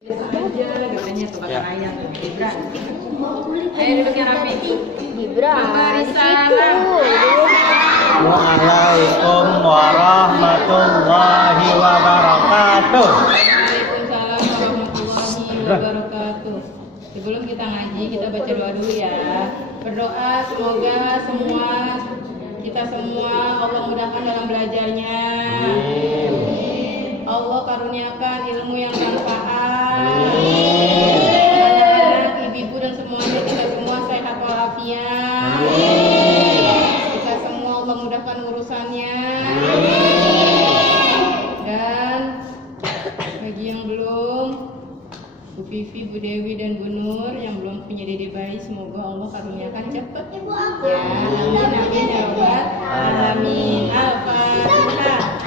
aja katanya kebakar ayam. Gibran. Ayo duduknya rapi. Gibran. Waalaikumsalam warahmatullahi wabarakatuh. Waalaikumsalam warahmatullahi wabarakatuh. Sebelum kita ngaji, kita baca doa dulu ya. Berdoa semoga kita semua Allah mudahkan dalam belajarnya. Allah karuniakan ilmu yang bermanfaat. Anak-anak, ibu-ibu dan semuanya, kita semua sehat walafiat. Kita semua Allah mudahkan urusannya. Dan bagi yang belum, Bu Vivi, Bu Dewi dan Bu Nur yang belum punya dede bayi, semoga Allah karuniakan cepat ya. Amin amin ya Allah. Amin. Al-Fatihah.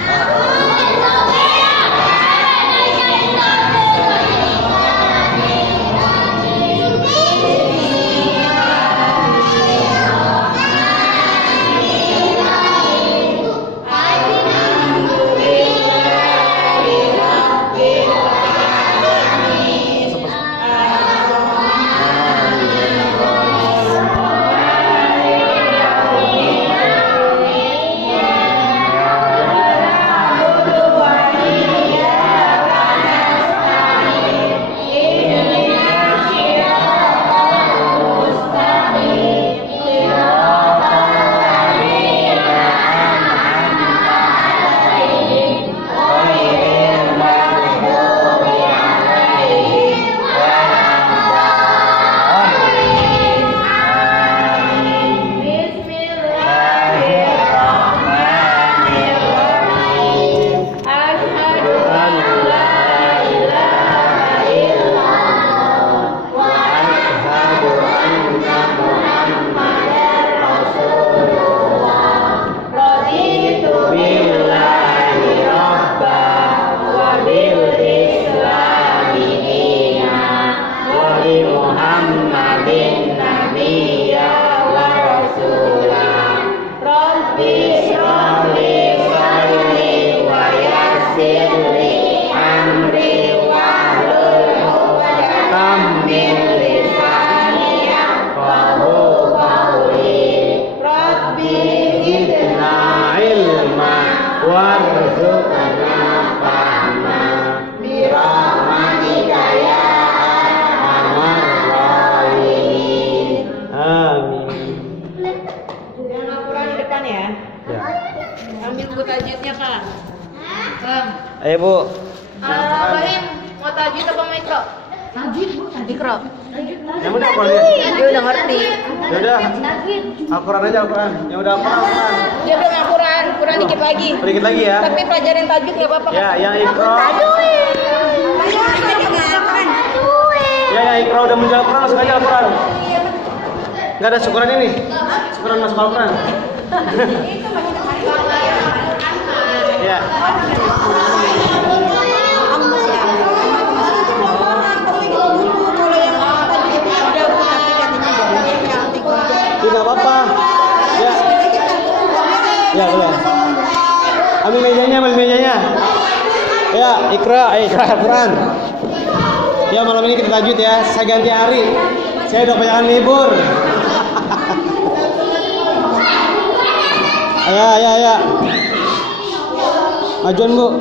Ayo Bu. Barim, mau tajwid apa mikro? Tajwid Bu, mikro. Yang udah apa dia? Dia udah ngerti. Ya udah. Al-Quran aja Al-Quran. Yang udah apa Al-Quran? Dia belum Al-Quran, kurang dikit lagi. Sedikit lagi ya. Tapi pelajarin tajwid nggak apa-apa. Ya, yang Iqra. Ya, yang Iqra udah menjual Al-Quran, langsung aja Al-Quran. Nggak ada syukuran ini. Syukuran masuk Al-Quran. Ya. Tidak apa-apa. Ya. Ya, udah. Ambil mejanya. Ya, Iqra Al-Quran. Ya, malam ini kita tajwid ya. Saya ganti hari. Saya udah kebanyakan libur. Ya. Majuan Bu.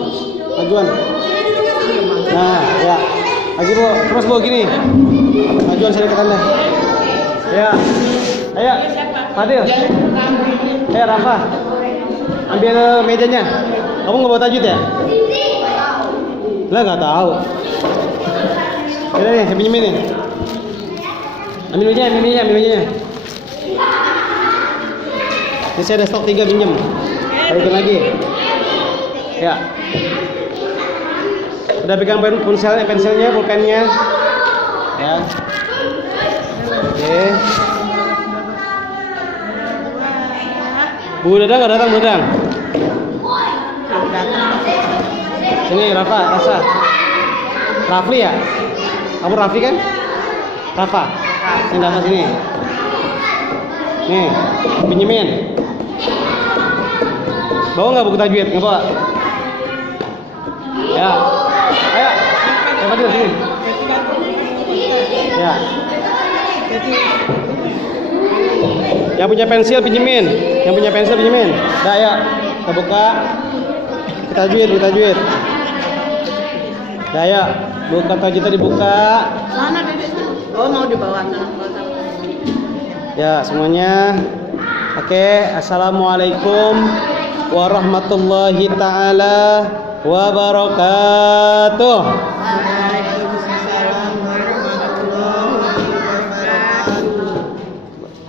Nah, ya. Lagi Bu. Terus Bu gini. Majuan saya dekat Anda. Ya. Ayo. Fadil. Ayo Rafa. Ambil mejanya. Kamu nggak bawa tajwid ya? Lah nggak tahu. Udah nih, saya pinjemin nih. Ambil mejanya. Ini saya ada stok 3 pinjem. Balikin lagi. Ya. Udah pegang pensilnya, pulpennya. Ya. Oke. Bu Dadang nggak datang, Bu Dadang? Sini Rafa, Rasa. Rafli ya? Kamu Rafli kan? Rafa. Ini Rafa sini. Nih, pinjemin. Bawa nggak buku tajwid? Nggak bawa? Ya. Ayo. Fadil sini. Ya. Yang punya pensil pinjemin. Yang punya pensil pinjemin. Dah ya. Kita buka. Kita tajwid. Dah ya. Buka tajwid dibuka. Mana Dedek? Oh, mau dibawa. Ya, semuanya. Oke, assalamualaikum warahmatullahi taala wabarakatuh. Waalaikumsalam warahmatullahi wabarakatuh.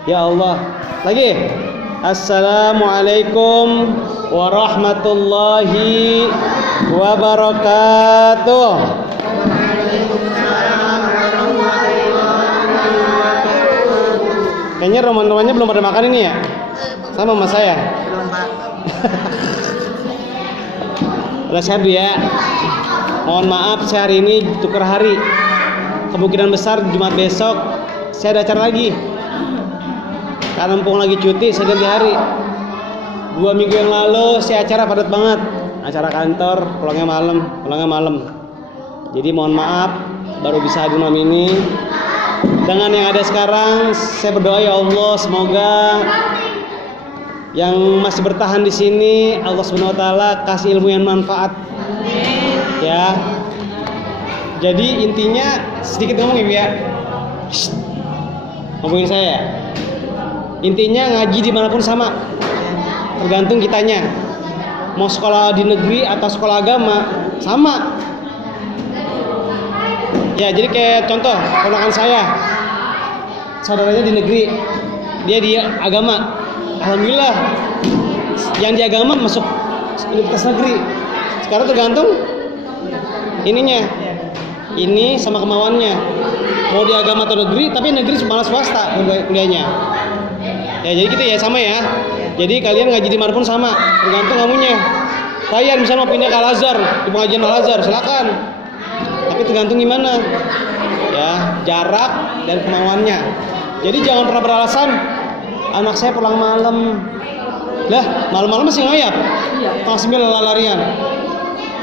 Ya Allah. Lagi. Assalamualaikum warahmatullahi wabarakatuh. Kayaknya roman-romannya belum pada makan ini ya? Sama mas saya. Belum, Pak. Udah sehat ya. Mohon maaf saya hari ini tukar hari. Kemungkinan besar Jumat besok saya ada acara lagi. Karena mumpung lagi cuti saya ganti hari. 2 minggu yang lalu saya acara padat banget. Acara kantor, pulangnya malam. Jadi mohon maaf baru bisa hadir malam ini. Dengan yang ada sekarang, saya berdoa ya Allah semoga yang masih bertahan di sini Allah Subhanahu wa taala kasih ilmu yang manfaat. Ya. Jadi intinya sedikit ngomong Ibu ya. Ngomongin saya. Intinya ngaji dimanapun sama. Tergantung kitanya. Mau sekolah di negeri atau sekolah agama sama. Ya, jadi kayak contoh ponakan saya, saudaranya di negeri, dia di agama. Alhamdulillah, yang di agama masuk universitas negeri. Sekarang tergantung ininya, ini sama kemauannya. Mau di agama atau negeri, tapi negeri malah swasta kuliahnya. Ya, jadi gitu ya, sama ya. Jadi kalian ngaji di manapun sama, tergantung kamunya. Kalian misalnya mau pindah ke Al-Azhar, di pengajian Al-Azhar, silakan. Tapi tergantung gimana, ya jarak dan kemauannya. Jadi jangan pernah beralasan anak saya pulang malam, lah malam-malam masih ngayap, masih lari-larian,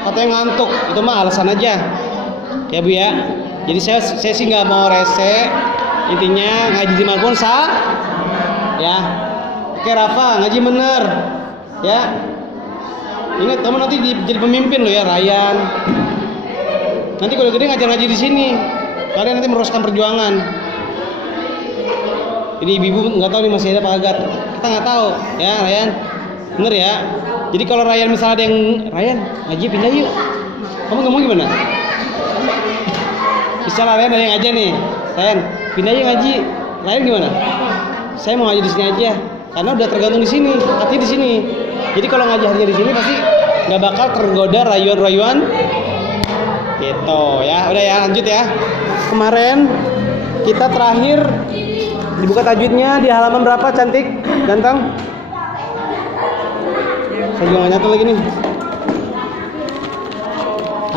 katanya ngantuk, itu mah alasan aja, ya Bu ya. Jadi saya sih nggak mau rese, intinya ngaji di mana pun sah, ya. Oke Rafa ngaji bener, ya. Ingat kamu nanti jadi pemimpin loh ya Ryan. Nanti kalau gede ngajar ngaji di sini, kalian nanti meneruskan perjuangan. Ini ibu nggak tahu nih masih ada apa enggak, kita nggak tahu, ya Ryan, bener ya. Jadi kalau Ryan misalnya ada yang Ryan ngaji pindah yuk, kamu ngomong gimana? Misalnya Ryan ada yang ngaji nih, Ryan pindah yuk ngaji, Ryan gimana? Saya mau ngaji di sini aja, karena udah tergantung di sini, hati di sini. Jadi kalau ngaji hatinya di sini pasti nggak bakal tergoda rayuan-rayuan. Gitu ya, udah ya lanjut ya. Kemarin kita terakhir dibuka tajwidnya di halaman berapa cantik, ganteng? Saya juga nggak nyata lagi nih.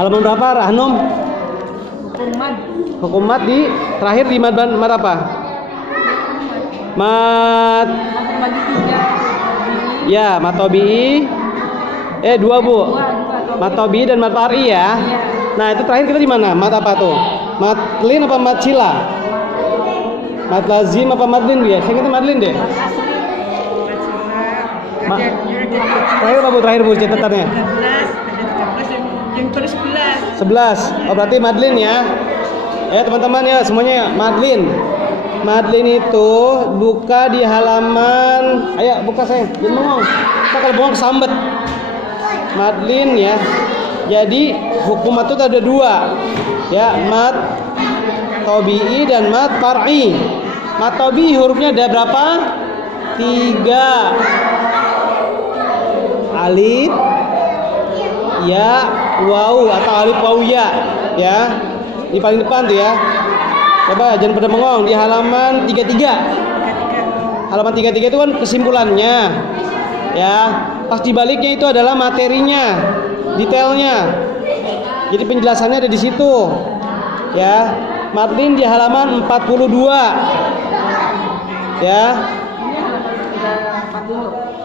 Halaman berapa Rahnum? Hukumat di terakhir di mad apa? Mad. Ya, mad tabi'i. 2 Bu. Mad tabi'i dan mad far'i ya. Nah itu terakhir kita di mana? Mat apa tuh? Matlin apa mat sila? Mat lazim apa madlin ya? Saya ingat madlin deh. Terakhir apa Bu? Terakhir Bu catatannya? 13, yang tulis 11. Oh berarti madlin ya? Ya teman-teman ya semuanya madlin. Madlin itu buka di halaman. Ayo buka saya. Jangan bengong. Kita kalau bengong kesambet. Madlin ya. Jadi hukum itu ada 2 ya, mat tabi'i dan mat far'i. Mat tabi'i hurufnya ada berapa? 3, alif, ya, waw atau alif waw ya, ya. Di paling depan tuh ya. Coba jangan pada bengong di halaman 33. Halaman 33 itu kan kesimpulannya, ya. Pas dibaliknya itu adalah materinya, detailnya. Jadi penjelasannya ada di situ. Ya. Madlin di halaman 42. Ya.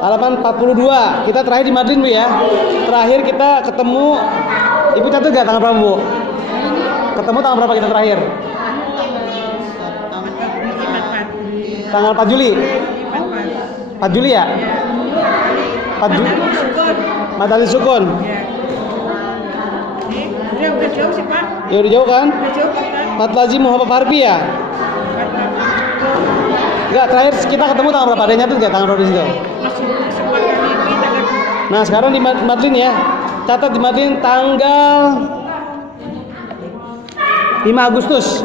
Halaman 42. Kita terakhir di Madlin, Bu ya. Terakhir kita ketemu. Ibu catat enggak tanggal berapa, Bu? Ketemu tanggal berapa kita terakhir? Tanggal 4 Juli. 4 Juli ya? 4 Juli. Matahari Sukun. Ya udah jauh sih Pak. Ya udah jauh kan? Udah jauh kan? Mat Lazim Muhammad Harbi ya? Enggak, terakhir kita ketemu tanggal berapa? Ada nyatet nggak tanggal berapa di situ? Masih sempat kami tanggal. Nah sekarang di Madlin ya, catat di Madlin tanggal 5 Agustus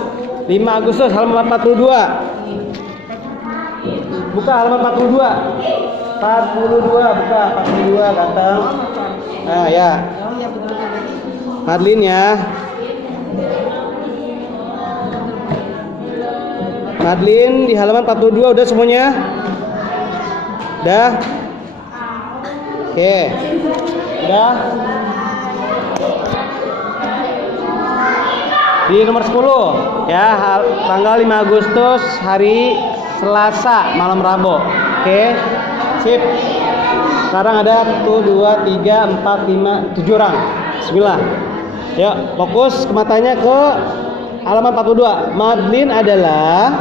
5 Agustus halaman 42. Buka halaman 42. 42 buka 42 datang. Nah ya. Madlin ya. Madlin di halaman 42 udah semuanya? Udah? Oke. Udah? Di nomor 10 ya, tanggal 5 Agustus hari Selasa malam Rabu. Oke. Sip. Sekarang ada 1 2 3 4 5 7 orang. Bismillah. Yuk, fokus ke matanya ke halaman 42. Madlin adalah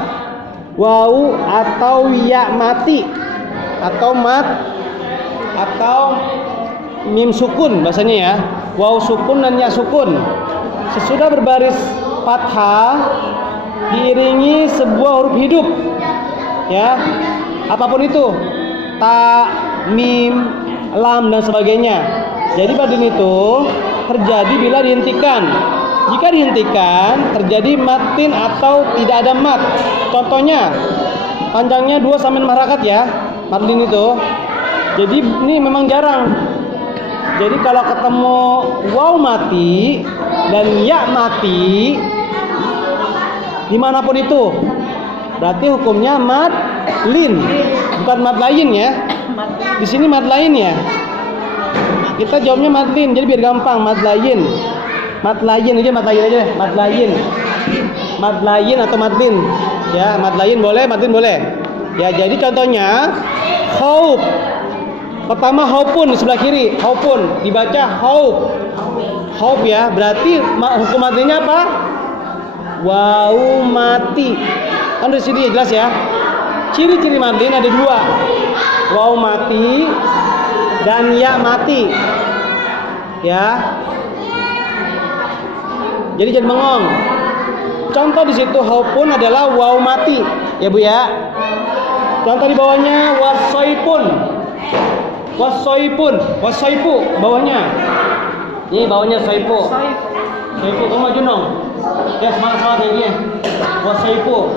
wau atau ya mati atau mat atau mim sukun bahasanya ya. Wau sukun dan ya sukun. Sesudah berbaris fathah diiringi sebuah huruf hidup. Ya. Apapun itu. Ta, mim, lam dan sebagainya. Jadi madlin itu terjadi bila dihentikan. Jika dihentikan terjadi matin atau tidak ada mat. Contohnya panjangnya 2 sampai 6 harakat ya madlin itu. Jadi ini memang jarang. Jadi kalau ketemu waw mati dan ya mati dimanapun itu berarti hukumnya madlin, bukan mad lain ya. Di sini mad lain ya. Kita jawabnya madlin, jadi biar gampang mad lain. Mad lain aja, mad lain aja, mad lain. Mad lain atau madlin. Ya, mad lain boleh, madlin boleh. Ya, jadi contohnya khaup. Pertama haupun di sebelah kiri, haupun dibaca haup. Haup ya, berarti hukum madlinnya apa? Wau mati. Kan dari sini jelas ya. Ciri-ciri madlin ada 2. Wau mati dan ya mati. Ya. Jadi jangan bengong. Contoh di situ haupun adalah wau mati, ya Bu ya. Contoh di bawahnya wasoipun. Wasoipun, wasaipu bawahnya. Ini bawahnya saipu. Saipu kamu maju dong. Ya semangat lagi. Wasaipu.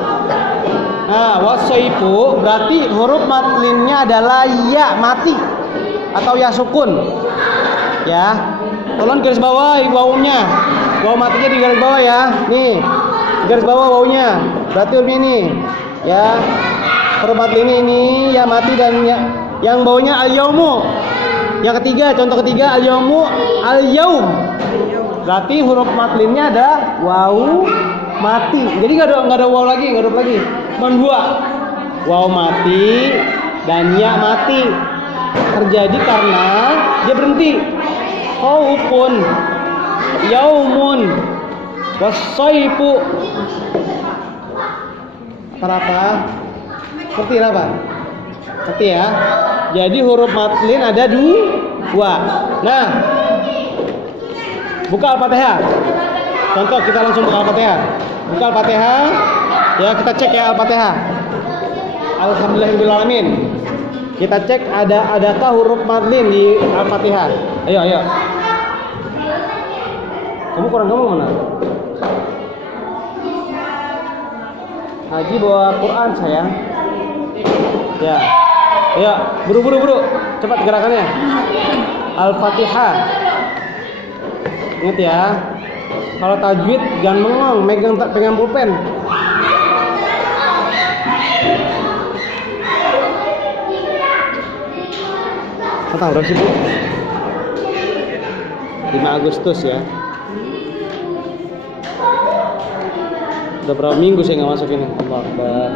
Nah, wasaipu berarti huruf madlinnya adalah ya mati atau ya sukun. Ya. Tolong garis bawah wawunya. Waw matinya di garis bawah ya. Nih. Garis bawah wawunya. Berarti huruf ini. Ya. Huruf madlin ini ya mati dan ya, yang bawahnya al-yaumu. Yang ketiga, contoh ketiga al-yaumu al-yaum. Berarti huruf madlinnya ada waw mati. Jadi nggak ada waw lagi, nggak ada huruf lagi. Cuma 2. Waw mati dan ya mati. Terjadi karena dia berhenti. Khaufun, yaumun, wasaipu. Apa? Seperti apa? Seperti ya. Jadi huruf madlin ada 2. Nah, buka Al-Fatihah. Contoh kita langsung buka Al-Fatihah. Buka Al-Fatihah. Ya kita cek ya Al-Fatihah. Alhamdulillahirobbilalamin. Kita cek adakah huruf madlin di Al-Fatihah. Ayo. Kamu mana? Haji bawa Quran sayang. Ya. Ayo, buru. Cepat gerakannya. Al-Fatihah. Ingat ya. Kalau tajwid jangan bengong, pegang pulpen. Tanggal berapa sih Bu? 5 Agustus ya. Udah berapa minggu saya nggak masuk ini? Allah Akbar.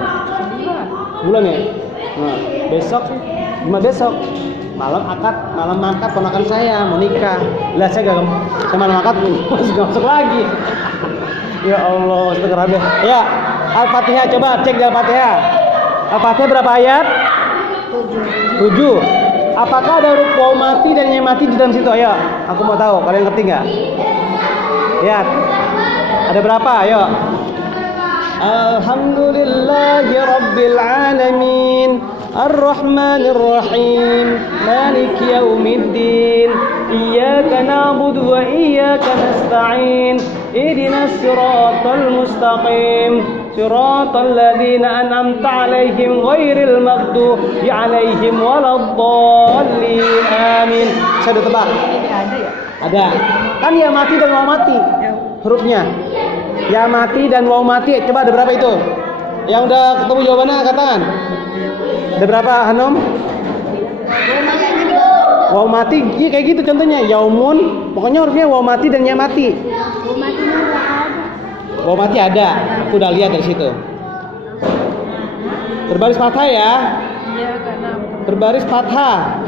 Bulan ya? Nah, besok malam akad ponakan saya mau nikah. Lah saya malam akad masih nggak masuk lagi. Ya Allah, astagfirullah. Ya, Al-Fatihah coba cek di Al-Fatihah. Al-Fatihah berapa ayat? 7. Apakah ada huruf waw mati dan ya mati di dalam situ? Ayo, aku mau tahu. Kalian ngerti nggak? Lihat. Ada berapa? Ayo. Alhamdulillahi Rabbil Alamin Ar-Rahmanir Rahim Maliki Yaumiddin Iyyaka na'budu wa iyyaka nasta'in Ihdinas siratal mustaqim Siratal ladzina an'amta 'alaihim ghairil maghdubi 'alaihim waladdallin. Amin. Saya udah tebak. Ada ya? Ada. Kan ya mati dan waw mati hurufnya. Ya mati dan waw mati. Coba ada berapa itu? Yang udah ketemu jawabannya angkat tangan. Ada berapa, Hanum? Waw mati, iya kayak gitu contohnya. Yaumun, pokoknya hurufnya waw mati dan ya mati. Waw mati ada. Aku udah lihat dari situ. Berbaris fathah ya. Iya, karena Berbaris fathah.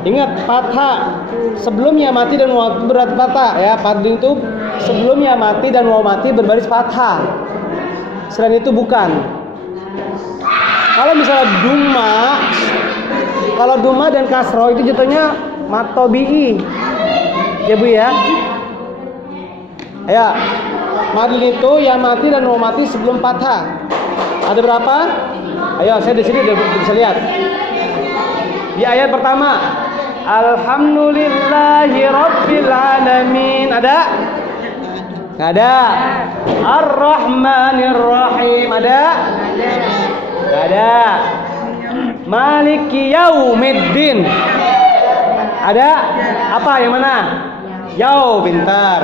Ingat fathah sebelumnya mati dan waw mati berarti fathah ya. Padling itu sebelumnya mati dan waw mati berbaris fathah. Selain itu bukan. Kalau misalnya duma dan kasro itu jatuhnya matobi'i. Ya Bu ya. Ya. Madlin itu ya mati dan waw mati sebelum fathah. Ada berapa? Ayo, saya di sini udah bisa lihat. Di ayat pertama, Alhamdulillahi Rabbil Alamin. Ada? Nggak ada. Ar-Rahmanir Rahim. Ada? Nggak ada. Maliki Yaumiddin. Ada? Apa? Yang mana? Yau, pintar.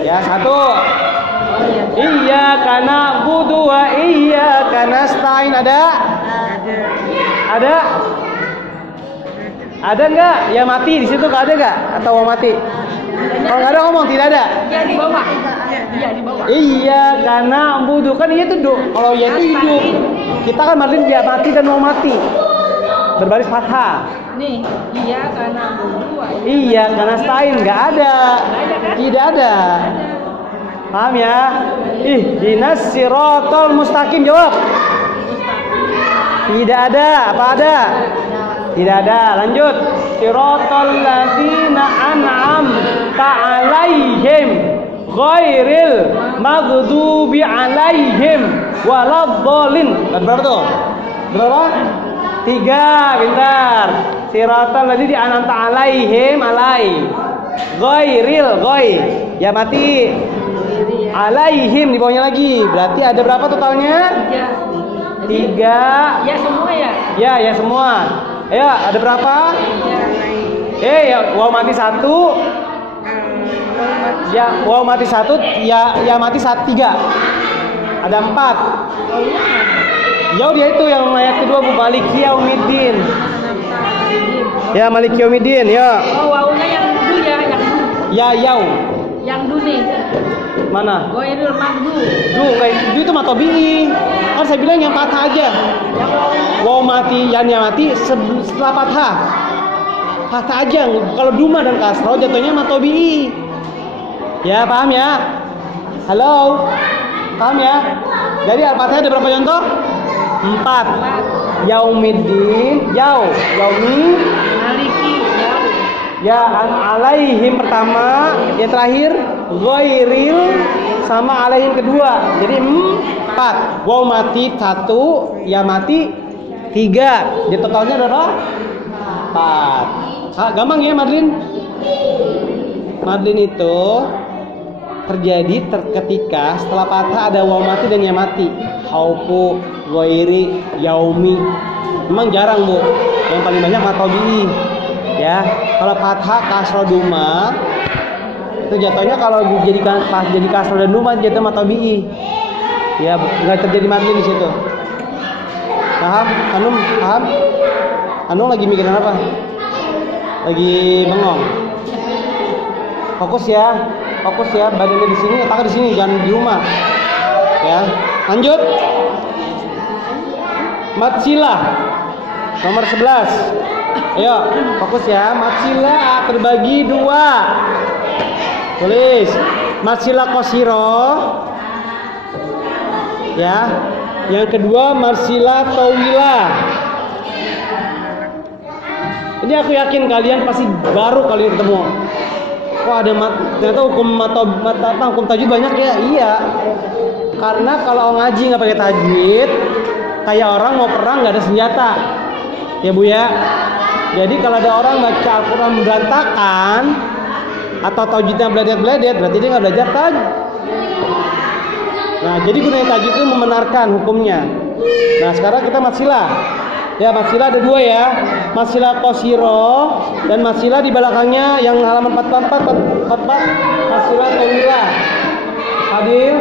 Ya, satu. Iyyaka na'budu wa iyyaka nasta'in. Ada? Ada? Ada nggak? Ya mati di situ nggak ada nggak? Atau mau mati? Kalau nggak ada ngomong tidak ada. Iya di bawah. Iya di bawah. Iya karena budu kan iya itu hidup. Kalau iya itu hidup. Kita kan Marlin dia mati dan mau mati. Berbaris fathah. Nih, iya karena budu. Iya karena stain nggak ada. Tidak ada. Paham ya? Ihdinas siratal mustaqim. Jawab. Tidak ada. Apa ada? Tidak ada. Lanjut. Siratal ladzina an'amta 'alaihim ghairil maghdubi 'alaihim waladdallin. Berapa tuh? Berapa? 3. Bentar. Siratal ladzina an'amta 'alaihim ghairil ya mati. 'Alaihim di bawahnya lagi. Berarti ada berapa totalnya? 3. Ya semua ya. Ya semua. Ayo, ada berapa? Ya waw mati 1. Ya waw mati 1. Ya mati 3. Ada 4. Yau dia itu yang ayat kedua Bu, Maliki Yaumiddin. Ya Maliki Yaumiddin ya. Oh wawunya yang du ya, yang du. Ya yau. Yang du nih. Mana? Ghairil maghdubi. Du itu matobi. Kan saya bilang yang patah aja. Waw mati, ya mati setelah patah. Patah aja. Kalau duma dan kasro jatuhnya matobi. Ya paham ya? Halo. Paham ya? Jadi Al-Fatihah ada berapa contoh? 4. Yaumiddin, yaumi, Maliki, yau. ya alaihim pertama, yang terakhir ghairil sama alaihim kedua. Jadi 4. Waw mati 1, ya mati 3. Jadi totalnya adalah 4. Gampang ya Madlin? Madlin itu terjadi ketika setelah patah ada waw mati dan ya mati. Haupu, ghairi, yaumi. Memang jarang Bu. Yang paling banyak matobi. Ya, kalau patah kasro duma itu jatuhnya kalau dijadikan pas jadi kasro dan duma jatuh matobi. Ya, nggak terjadi madlin di situ. Paham? Anum paham? Anum lagi mikirin apa? Lagi bengong. Fokus ya, badannya di sini, otaknya di sini, jangan di rumah. Ya, lanjut. Matsilah nomor 11. Ayo, fokus ya. Matsilah terbagi 2. Tulis. Matsilah qasiro Ya. Yang kedua masilah tawila. Ini aku yakin kalian pasti baru kali ketemu. Kok ada ternyata hukum tajwid banyak ya? Iya. Karena kalau ngaji nggak pakai tajwid, kayak orang mau perang nggak ada senjata. Ya Bu ya. Jadi kalau ada orang baca Al-Quran berantakan atau tajwidnya bledet-bledet, berarti dia nggak belajar tajwid. Nah, jadi gunanya tajwid itu membenarkan hukumnya. Nah, sekarang kita masilah. Ya, masilah ada dua ya. Masilah qasiro dan masilah di belakangnya yang halaman 44 masilah tawila. Hadir.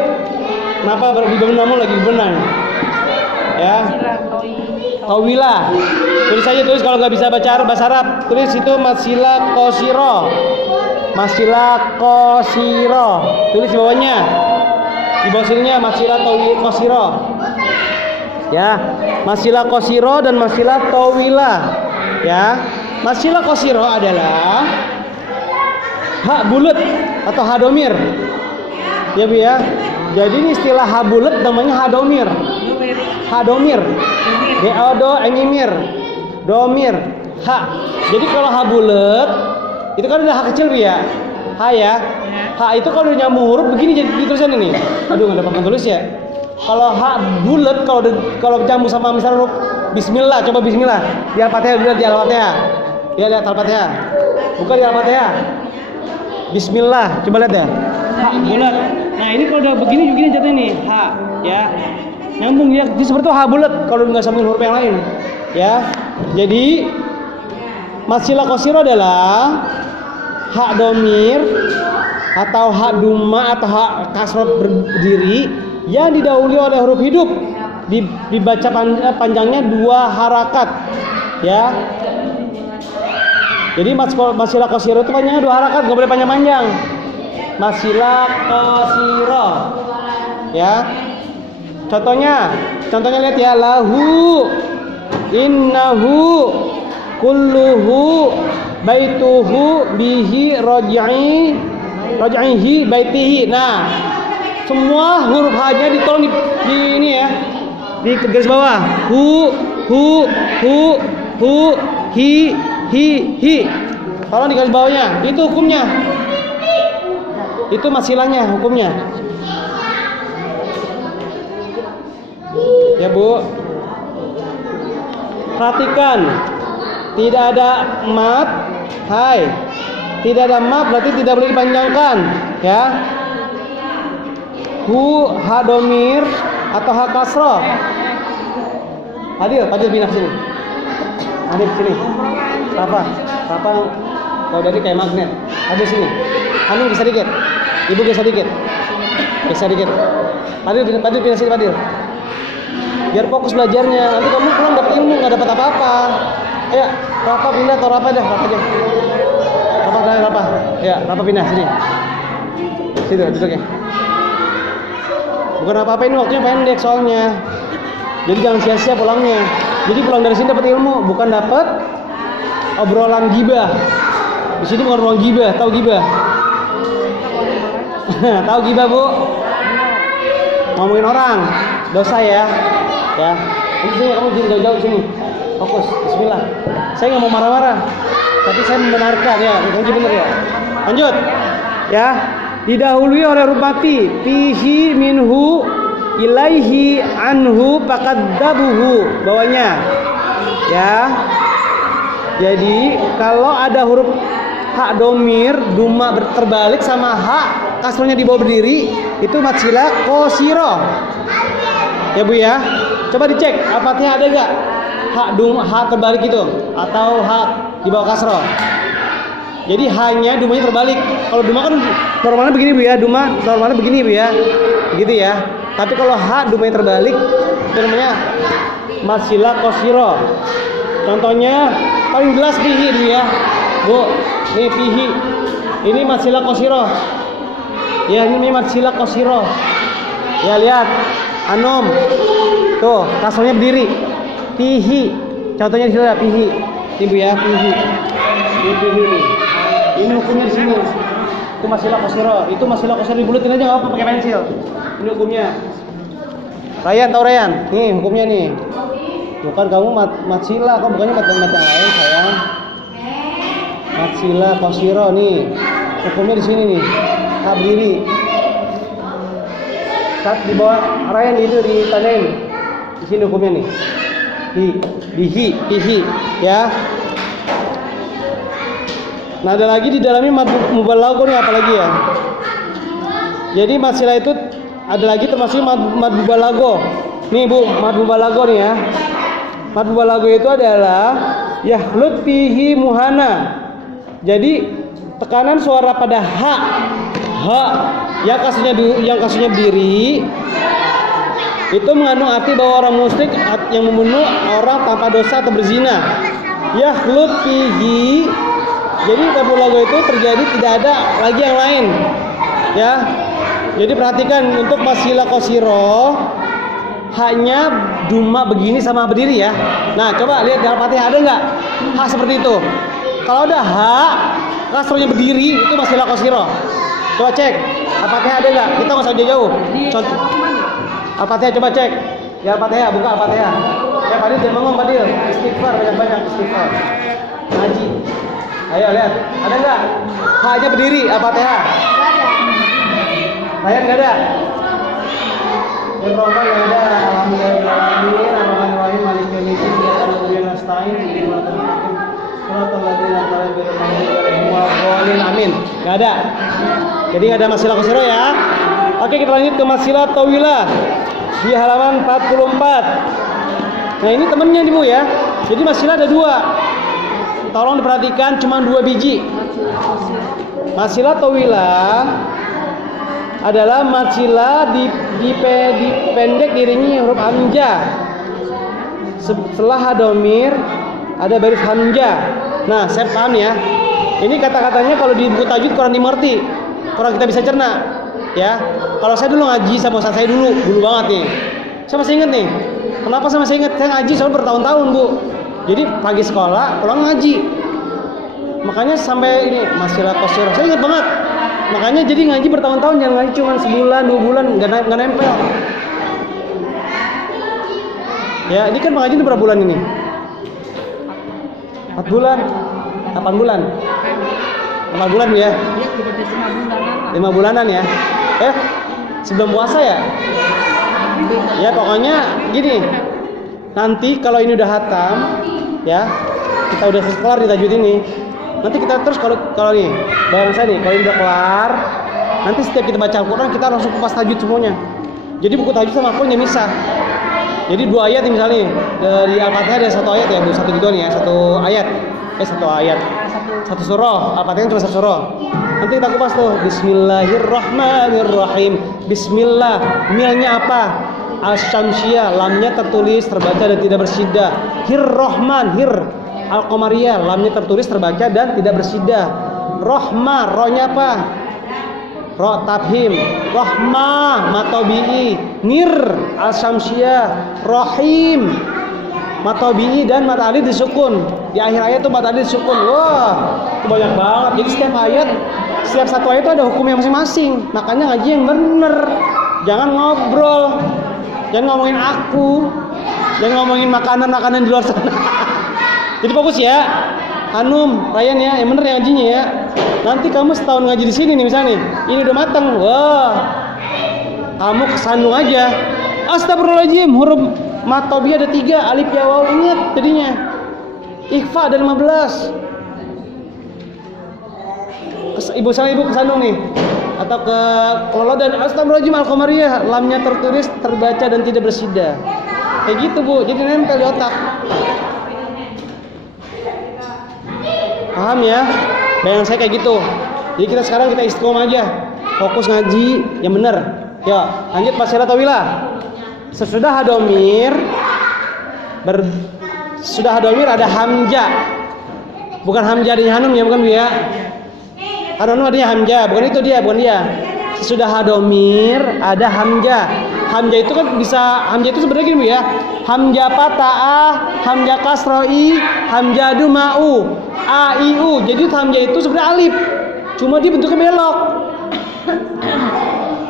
Kenapa namun lagi benar? Ya. Tawila. Tulis aja, tulis kalau nggak bisa baca bahasa Arab. Tulis itu masilah qasiro. Masilah qasiro. Tulis di bawahnya. Di bawah sininya masilah qasiro. Ya, masilah qasiro dan masilah tawila. Ya, masilah qasiro adalah hak bulat atau hadomir. Ya Bu ya. Jadi ini istilah hak bulat namanya hadomir. Hadomir. Deodo enyimir. Domir. Ha. Jadi kalau hak bulat itu kan udah hak kecil Bu ya. Ha ya. Ha itu kalau udah nyambung huruf begini jadi tulisan ini. Aduh nggak dapat tulis ya. Kalau hak bulat kalau nyambung sama misalnya huruf Bismillah, coba Bismillah. Di Al-Fatihah dulu, di Al-Fatihah. Ya lihat Al-Fatihah. Buka di Al-Fatihah. Bismillah, coba lihat ya. Ha bulat. Nah ini kalau udah begini jatuh nih. Ha ya. Nyambung ya. Itu seperti itu ha bulat kalau nggak sambung huruf yang lain. Ya. Jadi masilah qasiro adalah hak domir atau hak duma atau hak kasrah berdiri yang didahului oleh huruf hidup, dibaca panjangnya 2 harakat, ya. Jadi masilah qasiro itu panjangnya 2 harakat, nggak boleh panjang-panjang. Masilah qasiro, ya. Contohnya lihat ya, lahu, innahu, kulluhu, baituhu, bihi, raj'ihi, baitihi. Nah, semua huruf H-nya ditolong di ini ya, di garis bawah. Hu, hi. Tolong di garis bawahnya. Itu hukumnya. Itu masilahnya, hukumnya. Ya Bu. Perhatikan. Tidak ada mat. Hai. Tidak ada mat berarti tidak boleh dipanjangkan, ya. Hu hadomir atau ha kasroh. Hadir pindah sini. Hadir sini. Rafa kalau dari kayak magnet. Hadir sini. Hanung geser dikit. Ibu geser dikit. Hadir pindah sini, Hadir. Biar fokus belajarnya. Nanti kamu pulang dapat ilmu, nggak dapat apa-apa. Ayo, Rafa pindah atau Rafa aja. Rafa. Ya, Rafa pindah sini. Situ duduknya. Bukan apa-apa, ini waktunya pendek soalnya. Jadi jangan sia-sia pulangnya. Jadi pulang dari sini dapat ilmu, bukan dapat obrolan gibah. Di sini bukan ruang gibah, tahu gibah? Tahu gibah, Bu? Ngomongin orang, dosa ya. Ya. Kamu jauh-jauh sini. Fokus, bismillah. Saya nggak mau marah-marah, tapi saya membenarkan ya. Ini benar ya. Lanjut. Ya. Didahului oleh huruf mati, fihi minhu ilaihi anhu faqaddabuhu, bawahnya. Ya. Jadi kalau ada huruf hak domir duma terbalik sama hak kasrohnya di bawah berdiri, itu masilah qasiro. Ya Bu ya. Coba dicek Al-Fatihah ada enggak hak terbalik itu atau hak di bawah kasroh. Jadi hanya dumanya terbalik. Kalau duma kan normalnya begini Bu ya, duma normalnya begini Bu ya. Begitu ya. Tapi kalau ha dumanya terbalik itu namanya masilah qasiro. Contohnya paling jelas pihi Bu ya. Bu, ini pihi. Ini masilah qasiro. Ya, ini masilah qasiro. Ya lihat. Anom. Tuh, kasrohnya berdiri. Pihi. Contohnya di sini ada pihi. Ini Bu ya, pihi. Ini pihi nih. Ini hukumnya di sini. Itu masilah qasiro. Itu masilah qasiro dibulutin aja nggak apa pakai pensil. Ini hukumnya. Ryan, tahu Ryan? Nih hukumnya nih. Bukan kamu mat sila, kamu bukannya mat yang lain sayang. Mat sila kosiro nih. Hukumnya di sini nih. Tak berdiri. Saat di bawah Ryan itu ditandain. Di sini hukumnya nih. Hi ya. Nah ada lagi di dalamnya mad mubalaghah nih apalagi ya. Jadi mat sila itu ada lagi termasuk mad mubalaghah. Nih Bu, mad mubalaghah nih ya. Mad mubalaghah itu adalah yakhlut fihi muhana. Jadi tekanan suara pada ha yang kasusnya berdiri itu mengandung arti bahwa orang musyrik yang membunuh orang tanpa dosa atau berzina. Yakhlut fihi. Jadi mad mubalaghah itu terjadi tidak ada lagi yang lain. Ya. Jadi perhatikan untuk masila qasiro hanya duma begini sama berdiri ya. Nah, coba lihat di Al-Fatihah ada nggak ha seperti itu? Kalau ada ha, kasrohnya berdiri itu masila qasiro. Coba cek Al-Fatihah ada nggak? Kita nggak usah jauh-jauh. Contoh Al-Fatihah coba cek. Ya Al-Fatihah, buka Al-Fatihah. Ya Fadil jangan bengong Fadil. Istighfar banyak-banyak istighfar. Ngaji. Ayo lihat, ada nggak? Ha-nya berdiri Al-Fatihah. Ryan nggak ada. Ar-Rahman nggak ada. Alhamdulillahirobbilalamin. Ar-Rahmanir-Rahim. Maliki yaumiddin. Iyyaka na'budu wa iyyaka nasta'in. Ihdinas siratal ladzina an'amta 'alaihim. Amin. Nggak ada. Jadi nggak ada masilah qasiro ya. Oke kita lanjut ke masilah tawilah di halaman 44. Nah ini temennya nih Bu ya. Jadi masilah ada dua. Tolong diperhatikan cuma 2 biji. Masilah tawilah adalah masilah dipendek dirinya huruf hamzah. Setelah hadomir ada baris hamzah. Nah, saya paham ya. Ini kata-katanya kalau di buku tajwid kurang dimengerti, kurang kita bisa cerna. Ya, kalau saya dulu ngaji sama ustaz saya dulu banget nih. Saya masih ingat nih. Kenapa saya masih ingat? Saya ngaji soal bertahun-tahun Bu. Jadi pagi sekolah, pulang ngaji. Makanya sampai ini masilah qasiro. Saya ingat banget. Makanya jadi ngaji bertahun-tahun, jangan ngaji cuma sebulan, 2 bulan, nggak nempel. Ya, ini kan mengaji itu berapa bulan ini? 4 bulan, 8 bulan, 8 bulan ya? 5 bulanan ya? Sebelum puasa ya? Ya pokoknya gini. Nanti kalau ini udah hatam, ya kita udah kelar di tajwid ini. Nanti kita terus kalau nih, bayang saya nih, kalau ini udah kelar, nanti setiap kita baca Al-Quran kita langsung kupas tajwid semuanya. Jadi buku tajwid sama Al-Quran misah. Jadi 2 ayat nih misalnya dari Al-Fatihah ada 1 ayat ya, Bu, 1 gitu nih ya, 1 ayat. 1 ayat. 1 surah. Al-Fatihah cuma 1 surah. Nanti kita kupas tuh. Bismillahirrahmanirrahim. Bismillah. Milnya apa? Asy-Syamsiyah, lamnya tertulis, terbaca dan tidak bersyiddah. Hir-Rahman, hir. Al-Qamariyah, lamnya tertulis, terbaca dan tidak bersyiddah. Rahmah, rohnya apa? Ro tabhim. Rahmah, matobi'i. Nir, Al-Syamsiyah. Rahim, matobi'i dan mad alif disukun. Di akhir ayat tuh mad alif disukun. Wah, itu banyak banget. Jadi setiap satu ayat itu ada hukumnya masing-masing. Makanya ngaji yang bener. Jangan ngobrol. Jangan ngomongin aku. Jangan ngomongin makanan-makanan di luar sana. Jadi fokus ya. Hanum, Ryan ya, yang bener ya ngajinya ya. Nanti kamu setahun ngaji di sini nih misalnya nih. Ini udah matang. Wah. Kamu kesandung aja. Astagfirullahaladzim, huruf matobi ada 3, alif ya waw, ingat jadinya. Ikhfa ada 15. Ibu sama ibu kesandung nih. Atau ke kalau dan astagfirullahaladzim Al-Qamariyah, lamnya tertulis, terbaca dan tidak bersyiddah. Kayak gitu Bu, jadi nempel di otak. Paham ya? Bayang saya kayak gitu. Jadi kita sekarang kita istiqomah aja, fokus ngaji yang benar. Ya, lanjut masilah tawilah. Sesudah hadomir ada hamzah. Bukan hamzah di hanum ya, bukan Bu ya. Hanum adanya hamzah, bukan itu dia, bukan dia. Sesudah hadomir ada hamzah. Hamzah itu kan bisa, hamzah itu sebenarnya gini Bu ya. Hamzah pata'ah, hamzah kasroi, hamzah duma'u, a i u. Jadi hamzah itu sebenarnya alif. Cuma dia bentuknya belok.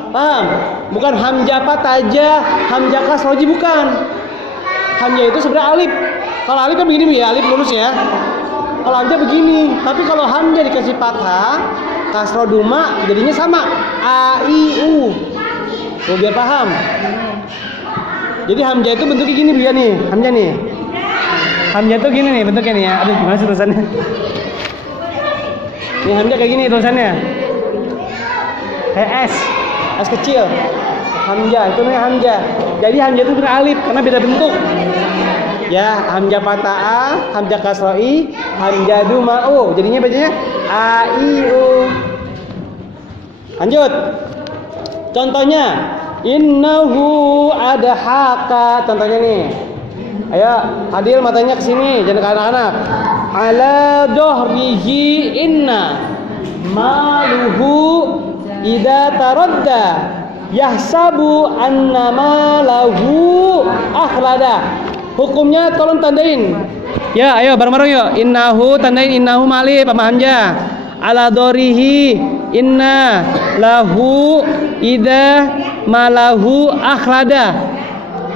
Paham? Bukan hamzah pataja, hamzah kasroji, bukan. Hamzah itu sebenarnya alif. Kalau alif kan begini ya, alif lurus ya. Kalau hamzah begini. Tapi kalau hamzah dikasih fathah, kasroh duma, jadinya sama. A I U. Tuh, biar paham. Jadi hamzah itu bentuknya gini Bu ya nih, hamzah nih. Hamzah itu gini nih bentuknya nih ya. Aduh, gimana sih tulisannya? Ini hamzah kayak gini tulisannya. Kayak S kecil. Hamzah itu namanya hamzah. Jadi hamzah itu bener alif karena beda bentuk. Ya, hamzah pata'ah, hamzah kasroi, hamzah duma'u. Jadinya bacanya A I U. Lanjut. Contohnya, innahu ada haka. Contohnya nih. Ayo, Adil matanya ke sini, jangan ke anak-anak. Ala dohrihi inna maluhu idza taradda yahsabu annama lahu akhlada. Hukumnya tolong tandain. Ya, ayo bareng-bareng yuk. Innahu tandain innahu malif sama hamzah. Ala dorihi inna lahu idza malahu akhlada.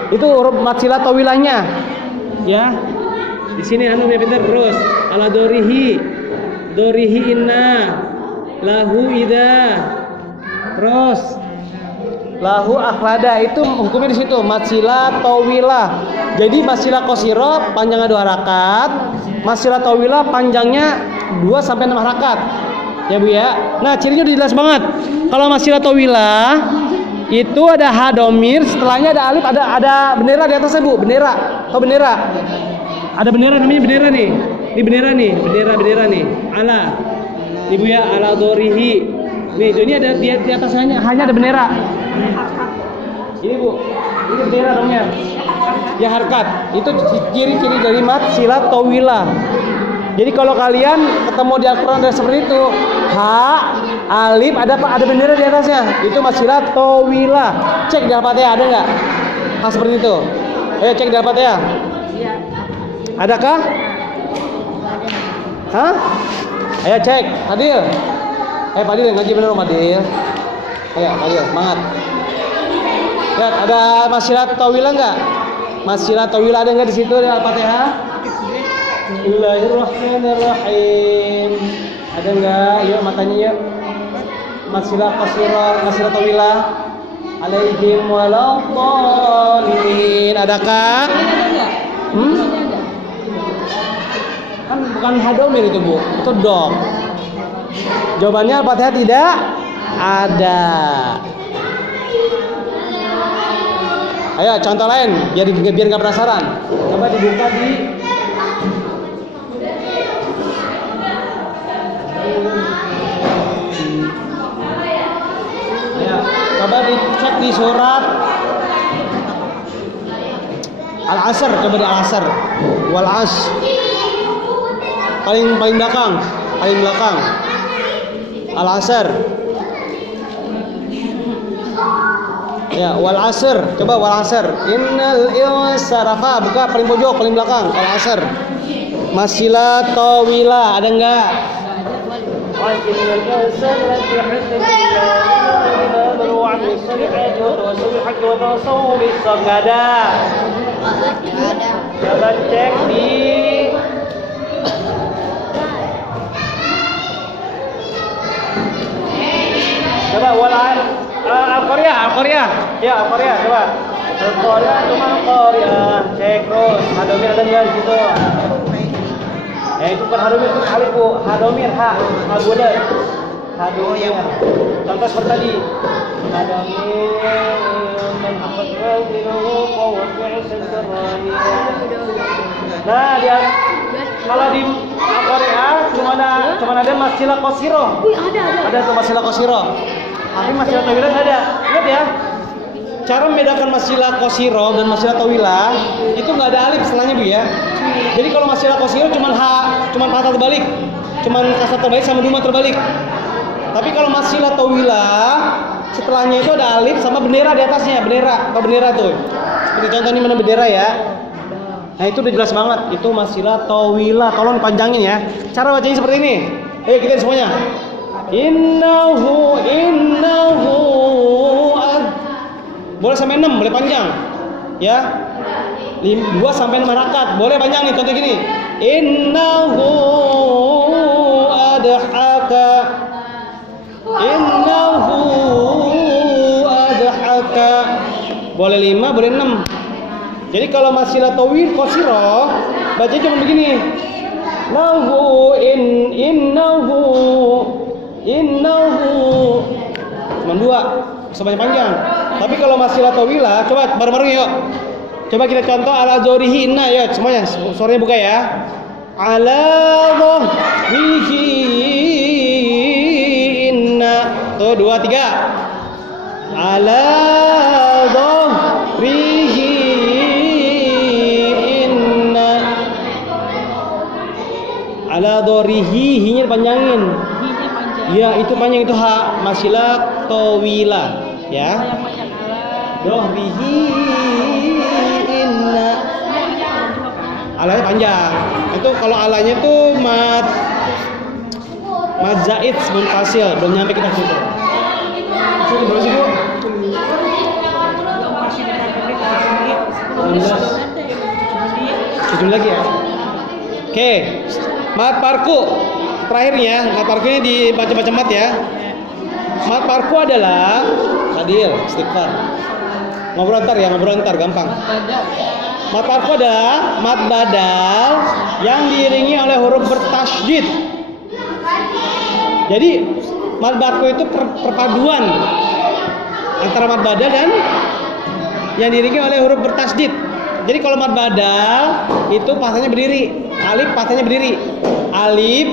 Itu huruf matsilah tawilahnya. Ya. Di sini anu pintar terus. Ala dorihi inna lahu idza. Terus lahu akhlada itu hukumnya di situ matsilah tawilah. Jadi matsilah qasirah panjangnya 2 harakat, matsilah tawilah panjangnya 2 sampai 6 harakat. Ya Bu ya. Nah, cirinya udah jelas banget. Kalau matsilah tawilah itu ada ha domir, setelahnya ada alif, ada bendera di atasnya Bu, bendera. Tahu bendera? Ada bendera namanya bendera nih. Ini bendera nih, bendera nih. Ala. Ibu ya, ala dorihi. Nih, ini ada di atasnya hanya ada bendera. Ini Bu, ini bendera dongnya. Ya harkat. Itu ciri-ciri dari matsilah tawilah. Jadi kalau kalian ketemu di Al-Quran ada seperti itu, ha, alif, ada bendera di atasnya. Itu matsilah tawilah. Cek di Al-Fatihah ada nggak? Hal seperti itu. Ayo cek di Al-Fatihah. Adakah? Hah? Ayo cek, Fadil. Fadil ngaji bener Fadil. Ayo Fadil, semangat. Lihat, ada matsilah tawilah nggak? Matsilah tawilah ada nggak di situ di Al-Fatihah? Bismillahirrahmanirrahim. Ada nggak? Yuk matanya yuk. Matsilah qasirah, matsilah tawilah. Alaihim waladhdallin. Adakah? Kan bukan hadomir itu Bu, itu dom. Jawabannya Al-Fatihah tidak ada. Ayo contoh lain biar nggak penasaran. Coba dibuka di ya, coba dicek di surat Al-Asr, coba di Al-Asr. Wal Asr. Paling belakang. Al-Asr. Ya, wal asr. Coba wal asr. Innal insana buka paling pojok, paling belakang. Wal asr. Matsilah tawilah ada enggak? Enggak ada. Coba cek di coba wal Al-Qaryah. Ya, Al-Qaryah coba. Al-Qaryah cuma Al-Qaryah. Cek terus. Hadomir ada enggak di situ? Itu bukan hadomir, itu alif Bu. Hadomir ha. Habulan. Hadomir. Contoh seperti tadi. Hadomir man aqad wa Nah, dia kalau di Al-Qaryah cuma ada matsilah qasirah. Ada tuh matsilah qasirah. Tapi matsilah tawilah nggak ada. Lihat ya. Cara membedakan matsilah qasirah dan matsilah tawilah itu nggak ada alif setelahnya Bu ya. Jadi kalau matsilah qasirah cuma fathah terbalik, cuma kasrah terbalik sama duma terbalik. Tapi kalau matsilah tawilah setelahnya itu ada alif sama bendera di atasnya, bendera tuh. Seperti contoh ini mana bendera ya. Nah itu udah jelas banget, itu matsilah tawilah. Tolong panjangin ya. Cara bacanya seperti ini. Ayo kita semuanya. Innahu boleh sampai 6, boleh panjang. Ya. 2 sampai 6 harakat, boleh panjang nih. Contoh gini. Innahu adhaka. Innahu adhaka. Boleh 5, boleh 6. Jadi kalau masilah tawil qasirah, bacanya cuma begini. Innahu cuma 2, sebanyak panjang. Tapi kalau masilah tawilah, coba bareng-bareng yuk. Coba kita contoh ala dzorihi inna ya, semuanya suaranya buka ya. Ala dzorihi inna. Tuh 2 3. Ala dzorihi inna. Ala dzorihi nya panjangin. Hinya panjang. Ya, itu panjang, itu ha masilah tawilah ya. Yang panjang ala. Dzorihi inna. Alanya panjang. Itu kalau alanya tuh mad zaid munfasil, belum nyampe kita situ. Situ berapa sih, Bu? 7 lagi ya. Oke. Mad parku. Terakhirnya, mad parkunya dibaca-baca mat ya. Mad parku adalah Fadil, istighfar. Ngobrol ntar gampang. Mad parku adalah mad badal yang diiringi oleh huruf bertasydid. Jadi mad parku itu perpaduan antara mad badal dan yang diiringi oleh huruf bertasydid. Jadi kalau mad badal itu fathahnya berdiri, alif fathahnya berdiri. Alif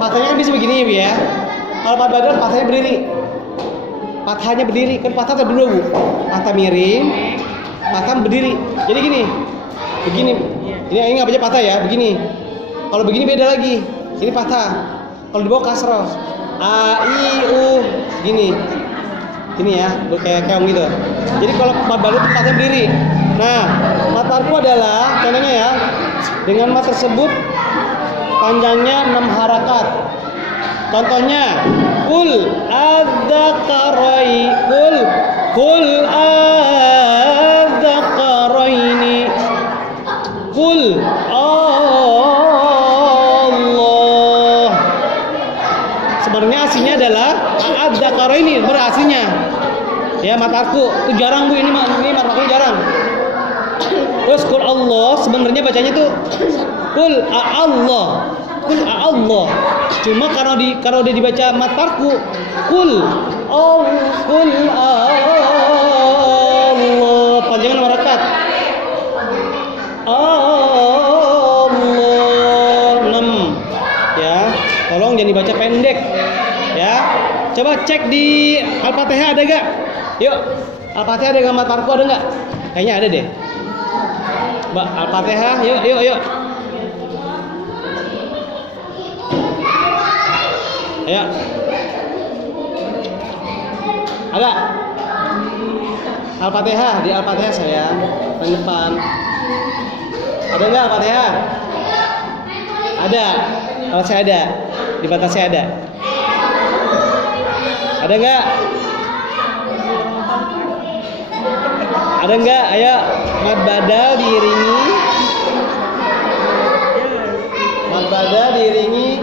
fathahnya kan bisa begini ya. Kalau mad badal fathahnya berdiri. Fathahnya berdiri, kan fathah ada 2, Bu. Fathah miring, fathah berdiri. Jadi gini. Begini. Ini enggak baca fathah ya, begini. Kalau begini beda lagi. Ini fathah. Kalau di bawah kasrah. A I U gini. Gini ya, kayak gitu. Jadi kalau mad badal itu fathahnya berdiri. Nah, mad parku adalah contohnya ya. Dengan mad tersebut panjangnya 6 harakat. Contohnya kul adzakarai kul adzakaraini kul Allah. Sebenarnya aslinya adalah adzakaraini, beraslinya ya mad parku. Itu jarang, Bu, ini mad parku jarang. Terus kul Allah sebenarnya bacanya tuh kul Allah. Kul Allah. Cuma kalau dia dibaca mad parku kul Allah panjangnya 6 harakat. Allah 6 ya. Tolong jangan dibaca pendek ya. Coba cek di Al-Fatihah ada gak? Yuk, Al-Fatihah ada gak mad parku, ada gak? Kayaknya ada deh. Mbak, Al-Fatihah, yuk. Ayo. Ada? Al-Fatihah, di Al-Fatihah sayang, paling depan. Ada nggak Al-Fatihah? Ada. Kalau saya ada, di batas saya ada. Ada nggak? Ada nggak? Ayo, mad badal diiringi. Mad badal diiringi.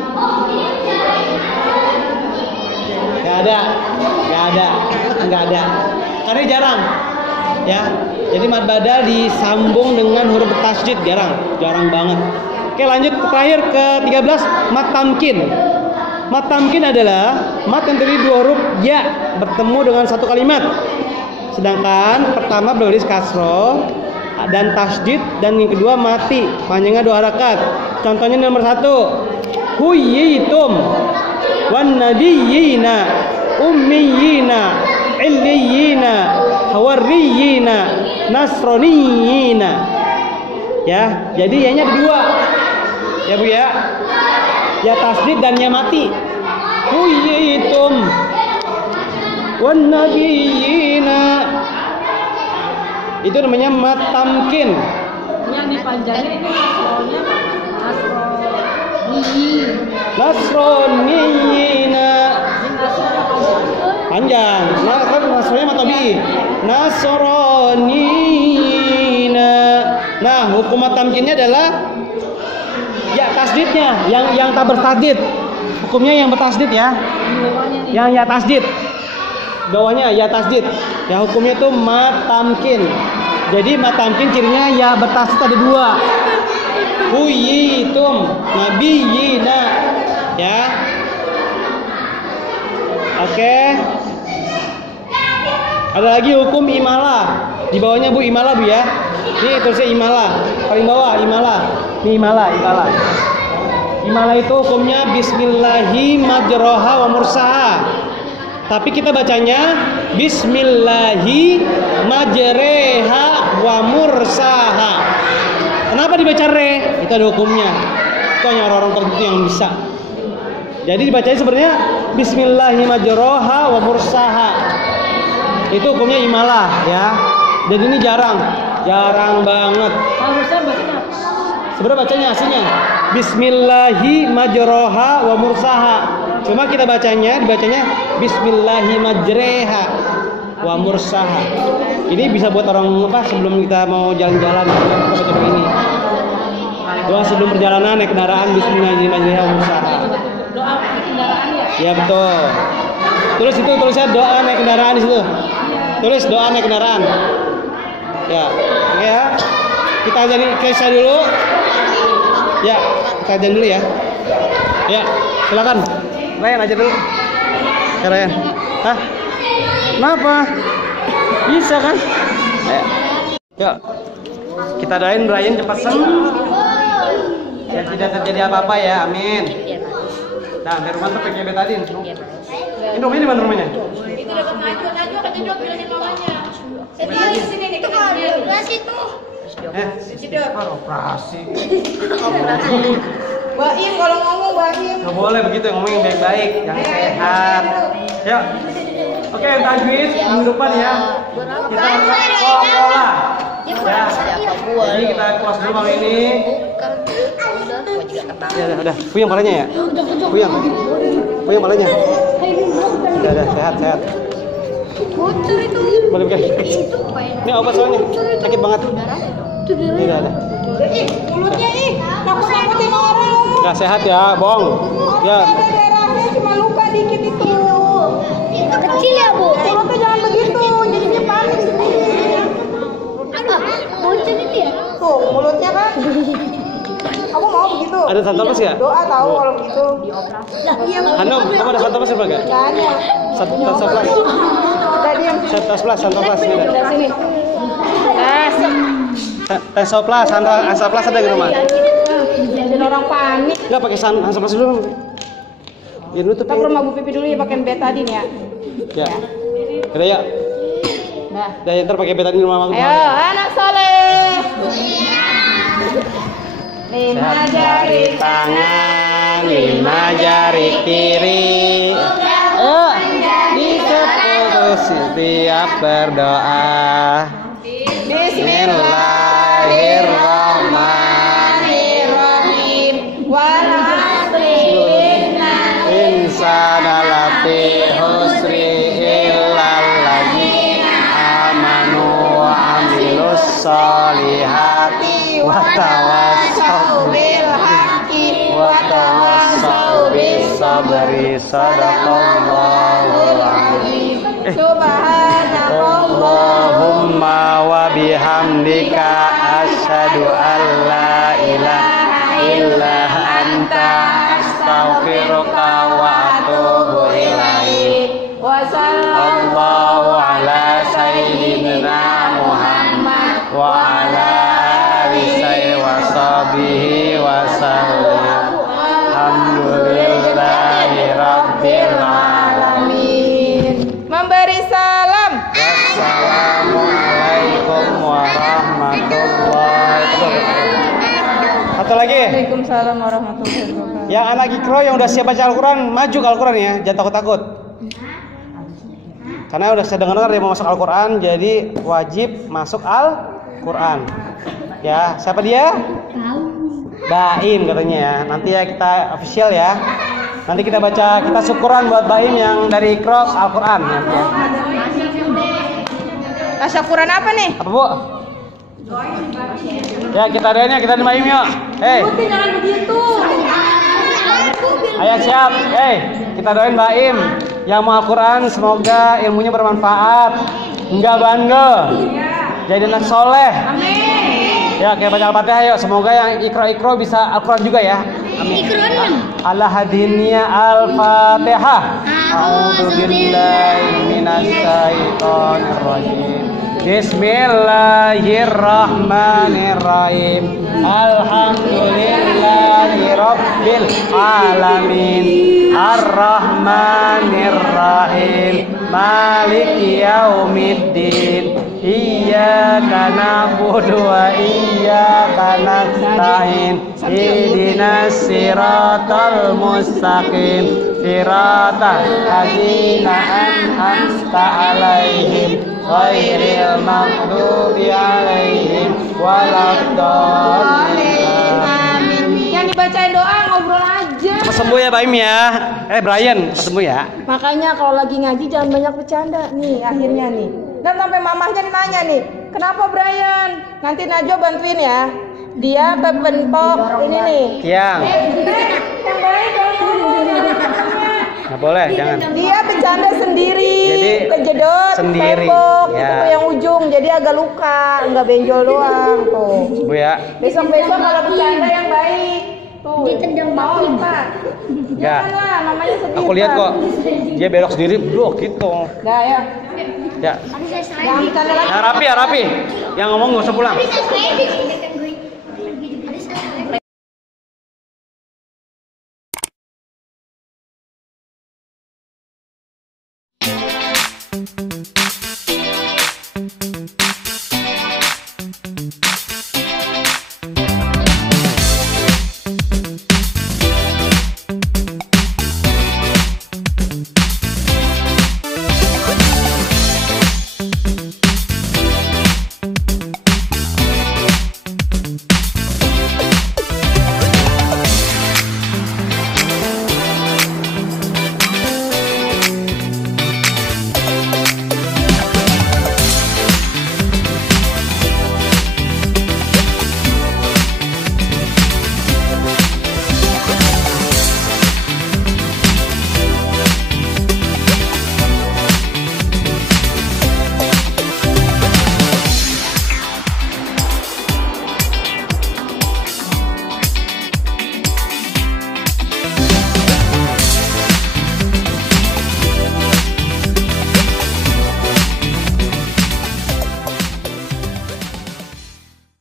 Nggak ada. Karena jarang, ya. Jadi mad badal disambung dengan huruf tasydid jarang banget. Oke, lanjut terakhir ke 13, mad tamkin. Mad tamkin adalah mad yang terdiri 2 huruf ya bertemu dengan satu kalimat. Sedangkan pertama berbaris kasroh dan tasydid, dan yang kedua mati, panjangnya 2 harakat. Contohnya nomor 1, huyitum wan nabiyina ummiyina illiyina hawariyina nasroniyina. Ya, jadi ya-nya ada 2 ya, Bu ya. Ya tasdid dan ya mati. Huyitum wan nabiyina, itu namanya mad tamkin. Yang dipanjangin ini nasronya Nasroniyina. panjang. Nah, kan nasroninya sama tabii. Nasronina. Nah, hukum tamkinnya adalah ya tasdidnya, yang tak bertasdid. Hukumnya yang bertasdid ya. Yang ya tasdid. Bawahnya ya tasdid. Ya hukumnya itu matamkin. Jadi matamkin cirinya ya bertasdid ada dua. Huyitum nabiyina. Ya. Oke. Ada lagi hukum imalah. Di bawahnya Bu imalah Bu ya. Ini tulisnya imalah. Paling bawah imalah. Ini imalah. Imalah itu hukumnya bismillahi majroha wa mursaha. Tapi kita bacanya bismillahi majreha wa mursaha. Kenapa dibaca re? Itu ada hukumnya. Itu hanya orang-orang tertentu yang bisa. Jadi dibacanya sebenarnya bismillahi majroha wa mursaha. Itu hukumnya imalah ya. Jadi ini jarang banget. Harusnya bacanya Sebenarnya bacanya aslinya bismillahi majroha wa mursaha. Cuma kita dibacanya bismillahi majreha wa mursaha. Ini bisa buat orang sebelum kita mau jalan-jalan kita baca begini. Doa sebelum perjalanan naik kendaraan bismillahi majreha wa mursaha. doa kendaraan ya? Ya betul. Tulis itu tulisnya doa naik kendaraan di situ. Tulis doa naik kendaraan. Ya, oke ya. Kita jadi kisah dulu. Ya, kita ajan dulu ya. Ya, silakan. Ryan aja dulu. Ya, Ryan. Hah? Kenapa? Bisa kan? Ayo. Yuk. Kita doain Ryan cepat sembuh. Ya tidak terjadi apa-apa ya, amin. Nah, di rumah tuh pakai betadin. Ini rumahnya di mana rumahnya? Itu dapat Najwa akan jedok bilangin mamanya. Di sini nih kita situ. Operasi. Baim kalau ngomong Baim. Nggak boleh begitu, ngomong yang baik-baik, yang sehat. Ya. Oke, tajwid minggu depan ya. Kita sekolah. Ya. Jadi kita kelas dulu malam ini. Ya, udah. Puyeng palanya ya. Puyeng palanya. Udah, sehat. Bocor itu. Boleh pakai. Ini obat soalnya sakit banget. Ini ada. Mulutnya nakut-nakutin orang. Nggak sehat ya, bohong. Ya. Darahnya cuma luka dikit itu. Itu kecil ya, Bu. Mulutnya jangan begitu, jadinya panik sendiri. Bocor itu ya? Tuh, mulutnya kan. Kamu mau begitu? Ada santopas ya? Doa tahu kalau begitu. Hanum, kamu ada santopas apa enggak? Enggak ada. Santopas. Udah diam. Santopas ini ada. Sini. Tesoplas, Hansaplas ada di rumah. Jadi orang panik. Enggak pakai Hansaplas dulu. Ya dulu tuh. Kita ke rumah Bu Pipi dulu ya pakai betadin ya. Ya. Udah ya. Nah. Udah ya, ntar pakai betadin di rumah aku. Ayo, anak soleh. 5 jari tangan, 5 jari kiri. Disebut setiap berdoa. Bismillahirrahmanirrahim. Wal asri Insana lafi husri illal ladzina amanu wa amilus solihati wa tawassaw bil haqqi wa tawassaw bis sabri sadaqallahul azim. Subhanallahumma wa bihamdika asyhadu an la ilaha illa anta astaghfiruka wa atubu ilaik. wa sallallahu Allahu ala sayyidina Muhammad wa ala alihi wa sahbihi wa sallam. Alhamdulillahi rabbil alamin. memberi salam. Wassalamualaikum warahmatullahi wabarakatuh. Satu lagi. Waalaikumsalam warahmatullahi wabarakatuh. Yang anak ikro yang udah siap baca Al-Quran, maju ke Al-Quran ya, jangan takut-takut. Karena udah saya dengar dia mau masuk Al-Quran, jadi wajib masuk Al-Quran. Ya, siapa dia? Baim katanya ya. Nanti ya kita official ya. Nanti kita baca, kita syukuran buat Baim yang dari Ikro Al-Quran. Tasyakuran apa nih? Apa Bu? Ya kita doain ya, kita doain Baim yuk. Jangan begitu. Ayo siap. Kita doain Baim yang mau Al-Quran, semoga ilmunya bermanfaat, enggak bandel, jadi anak soleh. Amin. Ya kita baca Al-Fatihah yuk. Semoga yang Ikro bisa Al-Quran juga ya. Amin. Allah hadiniya Al-Fatihah. A'udzubillahi minasyaitonirrajim. Bismillahirrahmanirrahim. Alhamdulillahirabbil alamin. Ar-Rahmanirrahim. Maliki yaumiddin. Iyyaka na'budu wa iyyaka nasta'in. Ihdinas siratal mustaqim. Siratal ladzina an'amta 'alaihim ghairil maghdubi 'alaihim waladdallin. Amin. Yang dibacain doa ngobrol aja. Cepat sembuh ya Baim ya. Brian, cepat sembuh ya. Makanya kalau lagi ngaji jangan banyak bercanda nih akhirnya nih. Dan sampai mamahnya nanya nih, kenapa Brian? Nanti Najwa bantuin ya. Dia berbentuk ini nih. Yang baik nggak boleh, jangan. Dia bercanda sendiri, Jadi, kejedot, sendiri. tembok, Ya. itu yang ujung, jadi agak luka, nggak benjol doang tuh. Sembuh ya. Besok-besok kalau bercanda yang baik, tuh. Ditendang mau Pak. Enggak. Janganlah, namanya sedih. Aku lihat Pak. kok. Dia belok sendiri, bro, gitu. Dah ya. Ya. Jangan bercanda lagi. Yang rapi ya, rapi. Yang ngomong nggak usah pulang.